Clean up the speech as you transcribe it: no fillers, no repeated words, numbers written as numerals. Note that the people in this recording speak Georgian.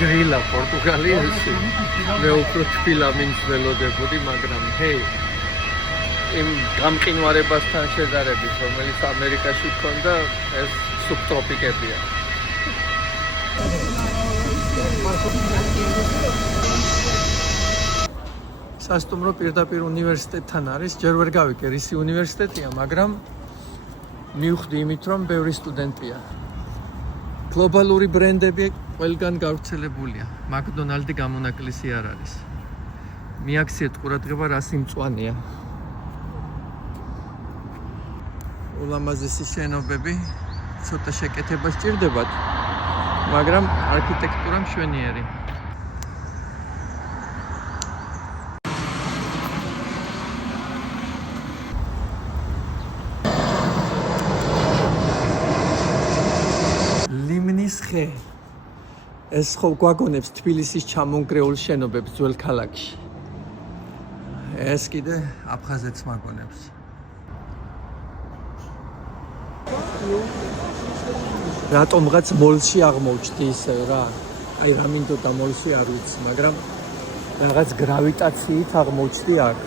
გრილა პორტუგალიაში. მე უფრო თბილ ამინს ველოდებოდი, მაგრამ ჰეი, იმ გამყინვარებასთან შედარებით, რომელიც ამერიკაში ქონდა, ეს სუბტროპიკებია. სასტუმრო პირდაპირ უნივერსიტეტთან არის, ჯერ ვერ გავიგე რისი უნივერსიტეტია, მაგრამ მივხვდი იმით, რომ ბევრი სტუდენტია. გლობალური ბრენდები ყველგან გავრცელებულია. მაკდონალდი გამონაკლისი არ არის. მიაქციეთ ყურადღება, რა სიმწვანეა. ულამაზესი შენობები, ცოტა შეკეთება სჭირდებათ, მაგრამ არქიტექტურა მშვენიერი. ლიმინის ხე. ეს ხო გვაგონებს თბილისის ჩამონგრეულ შენობებს ძველ ქალაქში. ეს კიდე აფხაზეთს მაგონებს. რატომღაც მოლში აღმოჩნდი ისე რა. აი რა მინდოდა მოლში არ ვიცი, მაგრამ რაღაც გრავიტაციით აღმოჩნდი აქ.